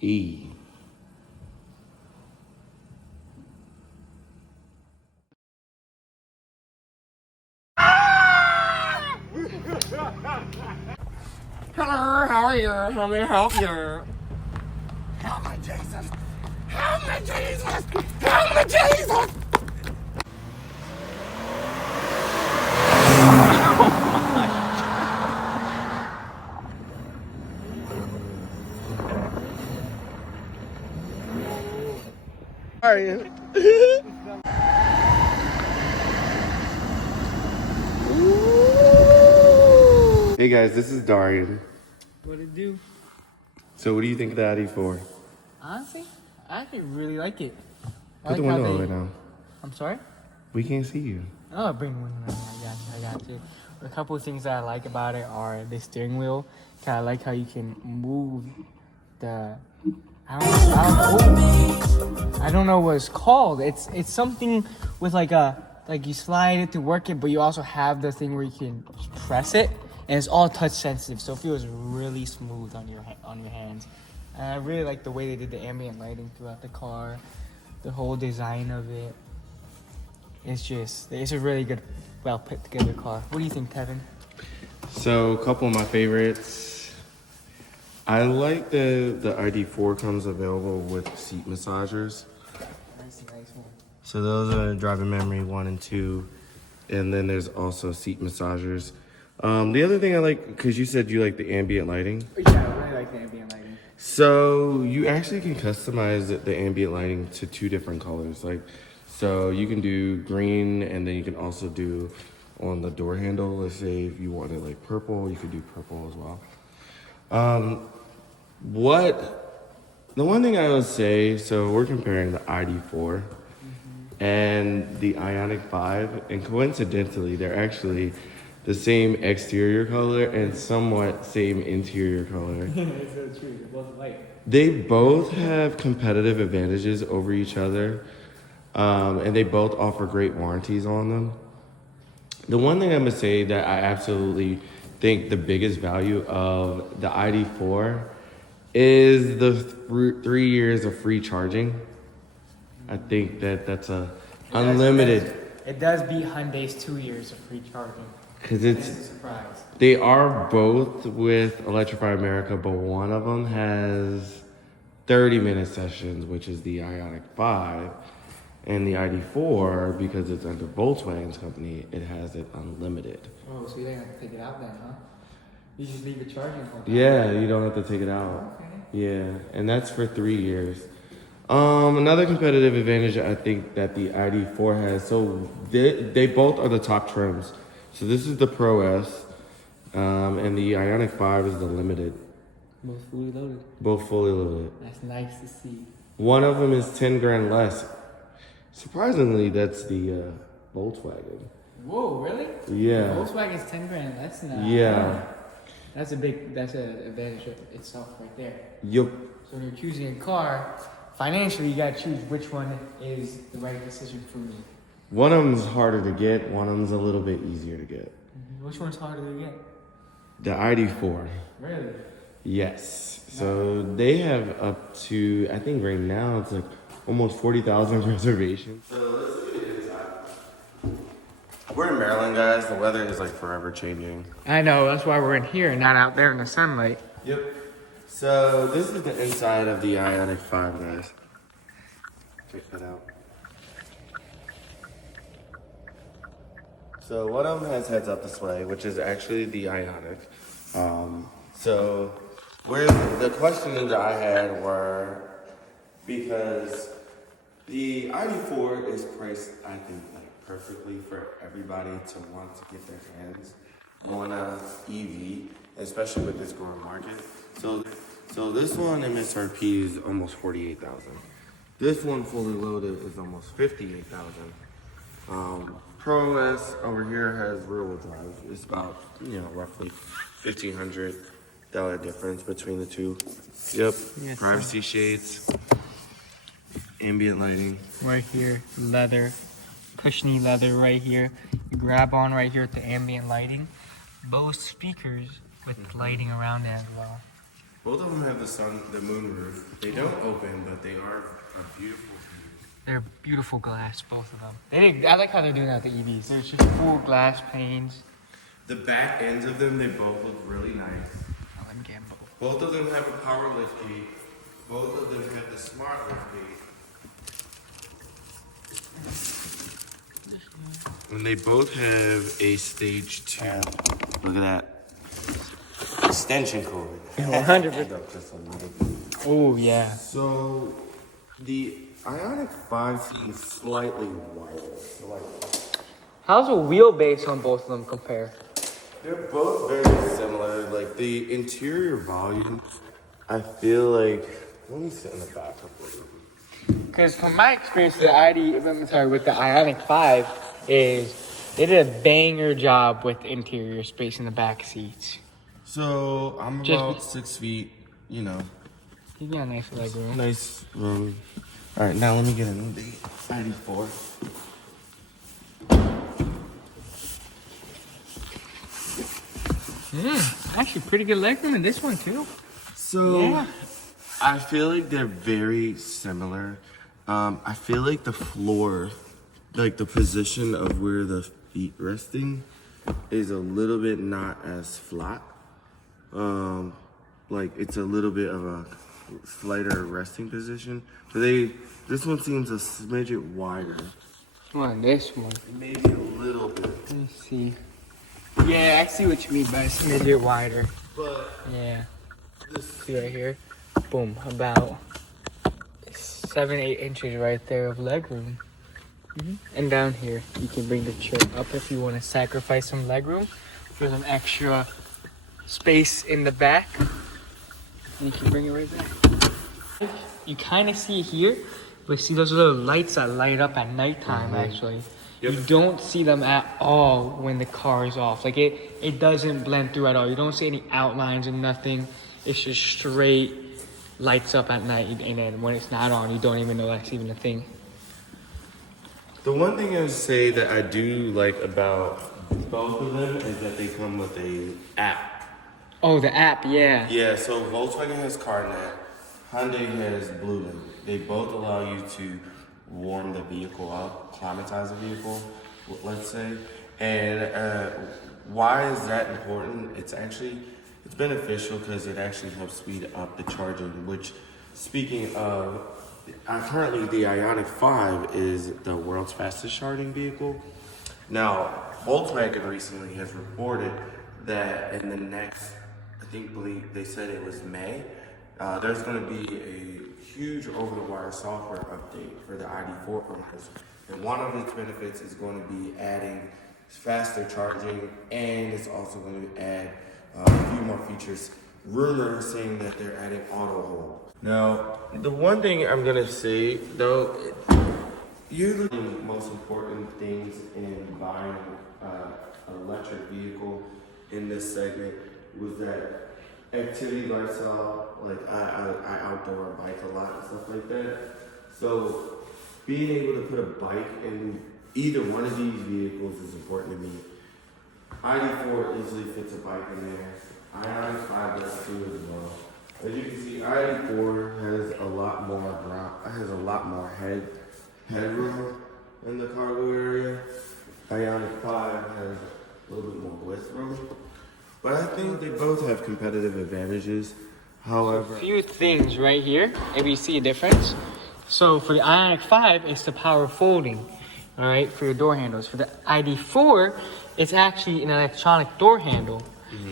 E. Hello, how are you? How may I help you? Help me, Jesus! Help me, Jesus! Help me, Jesus! How are you? Hey guys, this is Darian. What it do? So what do you think of the ID4? Honestly, I actually really like it. Put the window on right now. I'm sorry? We can't see you. Oh, bring the window right now. I got you. A couple of things that I like about it are the steering wheel. I like how you can move the... I don't know what it's called. It's something with like you slide it to work it, but you also have the thing where you can press it, and it's all touch sensitive, so it feels really smooth on your hands. And I really like the way they did the ambient lighting throughout the car, the whole design of it. It's a really good, well put together car. What do you think, Kevin? So a couple of my favorites. I like the ID4 comes available with seat massagers. That's a nice one. So those are driving memory 1 and 2, and then there's also seat massagers. The other thing I like, because you said you like the ambient lighting. Yeah, I really like the ambient lighting. So you actually can customize the ambient lighting to 2 different colors. So you can do green, and then you can also do on the door handle. Let's say if you wanted like purple, you could do purple as well. The one thing I would say, so we're comparing the ID4 and the IONIQ 5, and coincidentally, they're actually the same exterior color and somewhat same interior color. That's so true. They're both white. They both have competitive advantages over each other, and they both offer great warranties on them. The one thing I'm gonna say that I absolutely think the biggest value of the ID4 is the 3 years of free charging. I think that's unlimited. It does beat Hyundai's 2 years of free charging. Because It's a surprise. they are both with Electrify America, but one of them has 30-minute sessions, which is the IONIQ 5, and the ID4, because it's under Volkswagen's company, it has it unlimited. Oh, so you don't have to take it out then, huh? You just leave it charging for Yeah, you don't have to take it out. Okay. Yeah, and that's for 3 years. Another competitive advantage I think that the ID4 has, so they both are the top trims. So this is the Pro S, and the IONIQ 5 is the Limited. Both fully loaded. Both fully loaded. That's nice to see. One of them is 10 grand less. Surprisingly, that's the Volkswagen. Whoa, really? Yeah. Volkswagen's 10 grand. That's not. Yeah. That's an advantage of itself right there. Yup. So when you're choosing a car, financially, you gotta choose which one is the right decision for me. One of them's harder to get, one of them's a little bit easier to get. Which one's harder to get? The ID4. Really? Yes. So they have up to, I think right now it's like almost 40,000 reservations. So let's look at the inside. We're in Maryland, guys. The weather is like forever changing. I know, that's why we're in here and not out there in the sunlight. Yep. So this is the inside of the IONIQ 5, guys. Check that out. So one of them has heads-up display, which is actually the IONIQ. So where the questions I had were, because the ID4 is priced, I think, like perfectly for everybody to want to get their hands on a EV, especially with this growing market. So this one MSRP is almost 48,000. This one fully loaded is almost 58,000. Pro S over here has rear-wheel drive. It's about, roughly $1,500 difference between the two. Yep. Yes, Privacy shades, ambient lighting. Right here, leather, cushiony leather right here. You grab on right here at the ambient lighting. Bose speakers with lighting around it as well. Both of them have the moon roof. They don't open, but they are a beautiful view. They're beautiful glass, both of them. I like how they're doing that with the EVs. There's just full glass panes. The back ends of them, they both look really nice. Oh, let me get them both. Both of them have a power lift key. Both of them have the smart lift key. And they both have a stage 2. Look at that. Extension cord. 100%. Oh, yeah. So, the IONIQ 5 seems slightly wider. So like, How's the wheelbase on both of them compare? they're both very similar. Like, the interior volume, I feel like... Let me sit in the back a little bit. Because from my experience with the IONIQ 5 is they did a banger job with interior space in the back seats. So, I'm about 6 feet, you know. You got a nice leg room. Nice room. All right, now let me get in the ID4. Actually, pretty good leg room in this one too. So, Yeah. I feel like they're very similar. I feel like the floor, like the position of where the feet resting, is a little bit not as flat. Like it's a little bit of a slighter resting position. But this one seems a smidget wider. This one. Maybe a little bit. Let me see. Yeah, I see what you mean by a smidget wider. But Yeah. this See right here? Boom. About 7-8 inches right there of leg room. And down here, you can bring the chair up if you want to sacrifice some leg room for some extra space in the back. And you can bring it right there. You kind of see it here, but see those little lights that light up at nighttime actually. Yep. You don't see them at all when the car is off. Like it doesn't blend through at all. You don't see any outlines or nothing. It's just straight lights up at night, and then when it's not on, you don't even know that's even a thing. The one thing I would say that I do like about both of them is that they come with a app. Oh, the app, yeah. Yeah, so Volkswagen has CarNet, Hyundai has BlueLink. They both allow you to warm the vehicle up, climatize the vehicle, let's say. And why is that important? It's beneficial because it actually helps speed up the charging, which, speaking of, currently the IONIQ 5 is the world's fastest charging vehicle. Now, Volkswagen recently has reported that in the next, believe they said it was May, there's going to be a huge over-the-wire software update for the ID4 owners. And one of its benefits is going to be adding faster charging, and it's also going to add a few more features. Rumors saying that they're adding auto hold. Now, the one thing I'm gonna say though, usually the most important things in buying an electric vehicle in this segment was that activity lifestyle. Like I outdoor bike a lot and stuff like that. So being able to put a bike in either one of these vehicles is important to me. ID4 easily fits a bike in there. IONIQ 5 does too as well. As you can see, ID4 has a lot more headroom in the cargo area. IONIQ 5 has a little bit more width room. But I think they both have competitive advantages. However, A few things right here, if you see a difference. So for the IONIQ 5, it's the power folding, all right, for your door handles. For the ID4, it's actually an electronic door handle.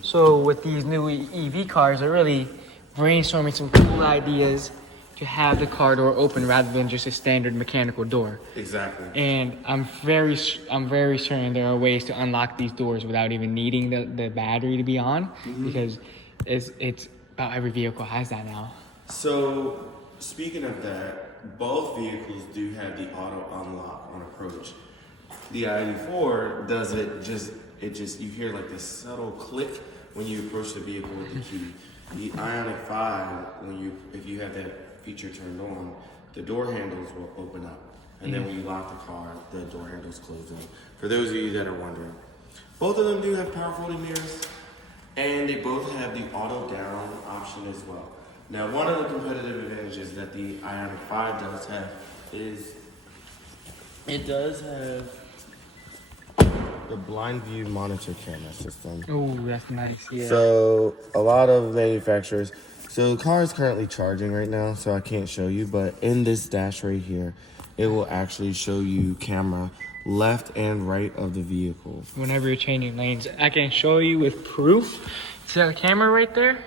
So with these new EV cars, they're really brainstorming some cool ideas to have the car door open rather than just a standard mechanical door. exactly. And I'm very certain there are ways to unlock these doors without even needing the battery to be on, because it's about every vehicle has that now. So, speaking of that, both vehicles do have the auto unlock on approach. The ID4 does you hear like this subtle click when you approach the vehicle with the key. The IONIQ 5, if you have that feature turned on, the door handles will open up. And then when you lock the car, the door handles close in. For those of you that are wondering. Both of them do have power folding mirrors. and they both have the auto down option as well. Now, one of the competitive advantages that the IONIQ 5 does have is it does have the blind view monitor camera system. Oh, that's nice. Yeah. So a lot of manufacturers, so the car is currently charging right now, so I can't show you, but in this dash right here, it will actually show you camera left and right of the vehicle. Whenever you're changing lanes, I can show you with proof. See that camera right there?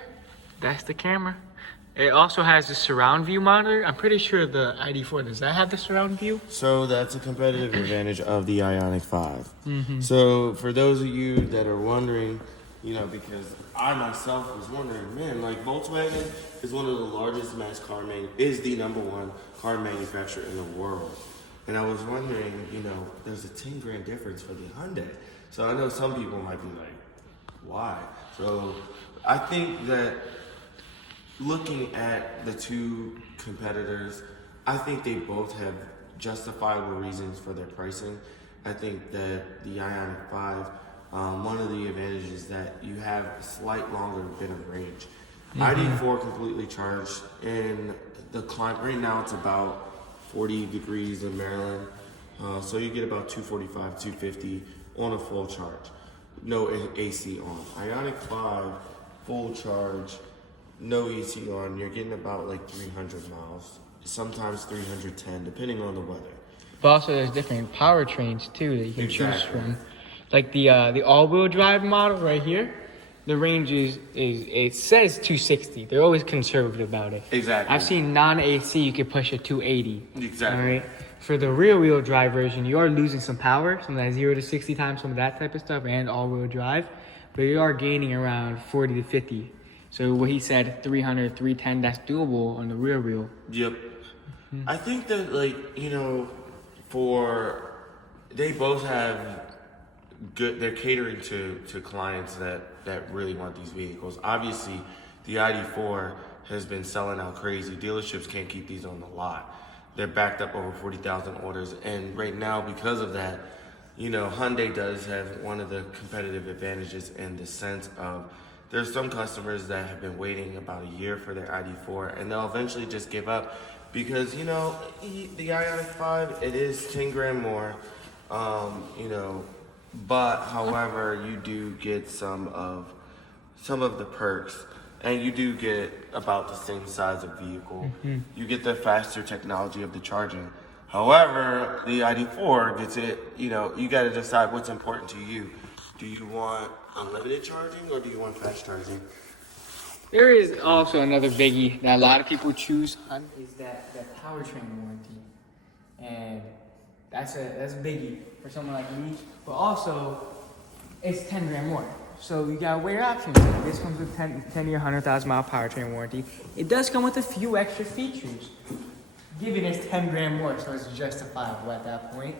That's the camera. It also has the surround view monitor. I'm pretty sure the ID4, does that have the surround view? So that's a competitive advantage of the IONIQ 5. So for those of you that are wondering, you know, because I myself was wondering, man, like Volkswagen is one of the largest mass car is the #1 car manufacturer in the world. And I was wondering, you know, there's a 10 grand difference for the Hyundai. So I know some people might be like, why? So I think that looking at the two competitors, I think they both have justifiable reasons for their pricing. I think that the IONIQ 5, one of the advantages is that you have a slight longer bit of range. ID4 completely charged, and the climate right now it's about 40 degrees in Maryland, so you get about 245, 250 on a full charge. No AC on. IONIQ 5 full charge, no AC on, you're getting about like 300 miles, sometimes 310, depending on the weather. But also there's different powertrains too that you can choose from. Like the all-wheel drive model right here, the range is it says 260. They're always conservative about it. Exactly. I've seen non-AC you can push a 280. Exactly. All right. For the rear-wheel drive version, you are losing some power, some of that 0 to 60 times, some of that type of stuff, and all-wheel drive, but you are gaining around 40 to 50. So what he said, 300, 310, that's doable on the rear wheel. Yep. I think that, like, you know, they both have good, they're catering to clients that really want these vehicles. Obviously, the ID4 has been selling out crazy. Dealerships can't keep these on the lot. They're backed up over 40,000 orders. And right now, because of that, you know, Hyundai does have one of the competitive advantages in the sense of there's some customers that have been waiting about a year for their ID4, and they'll eventually just give up because, you know, the IONIQ 5, it is 10 grand more, you know, but however, you do get some of the perks, and you do get about the same size of vehicle. You get the faster technology of the charging. However, the ID4 gets it, you know, you got to decide what's important to you. Do you want unlimited charging or do you want fast charging? There is also another biggie that a lot of people choose on is that powertrain warranty, and that's a biggie for someone like me. But also, it's 10 grand more, so you gotta weigh your options. This comes with 10-year, 100,000 mile powertrain warranty. It does come with a few extra features. Given it's 10 grand more, so it's justifiable at that point.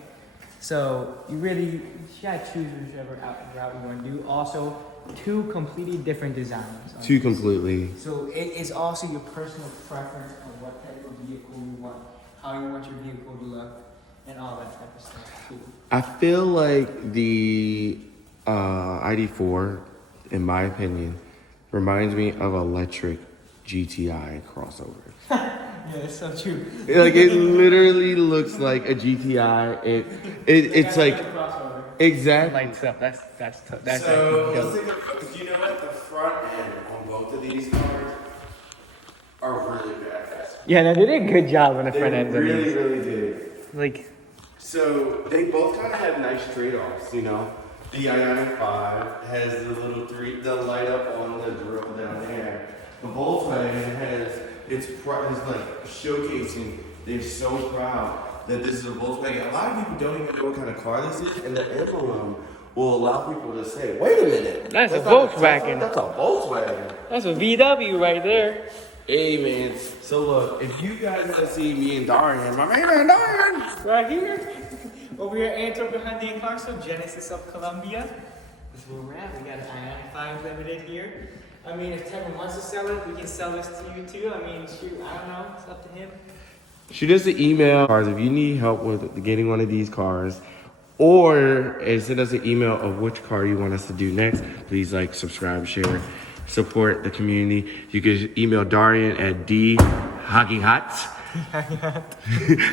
So you gotta choose whichever route you want to do. Also, two completely different designs. Two completely. So it is also your personal preference on what type of vehicle you want, how you want your vehicle to look, and all that type of stuff too. I feel like the ID4, in my opinion, reminds me of electric GTI crossover. Yeah, that's so true. Like it literally looks like a GTI. It's like exactly. Lights up. That's So let's think of, you know what, the front end on both of these cars are really badass. Yeah, no, they did a good job on the front end. They really did. Like, so they both kind of have nice trade-offs, you know. The IONIQ 5 has the light up on the grill down there. The Volkswagen has it's like showcasing. They're so proud that this is a Volkswagen. A lot of people don't even know what kind of car this is, and the emblem will allow people to say, "Wait a minute, that's a Volkswagen. That's a Volkswagen. That's a VW right there." Hey man, so look, if you guys want to see me and Darian, my man Darian, Right here. Over here, Antwerp, Hyundai and Clarksville, Genesis of Columbia. This is where we're at. We got an IONIQ 5 Limited here. I mean, if Kevin wants to sell it, we can sell this to you too. I mean, shoot, I don't know. It's up to him. shoot us an email if you need help with getting one of these cars, or send us an email of which car you want us to do next. Please like, subscribe, share, support the community. You can email Darian at dhockeyhot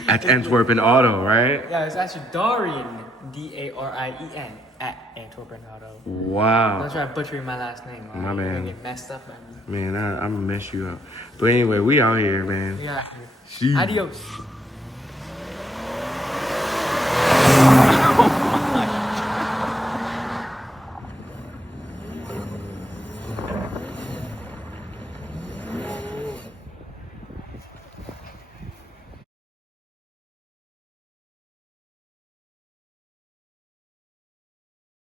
at Antwerpen Auto, right? Yeah, it's actually Darien, Darien, at Antwerpen Auto. Wow. Don't try butchering my last name. My man. You're gonna get messed up, man. Man, I'm gonna mess you up. But anyway, we out here, man. Yeah. See. Adios.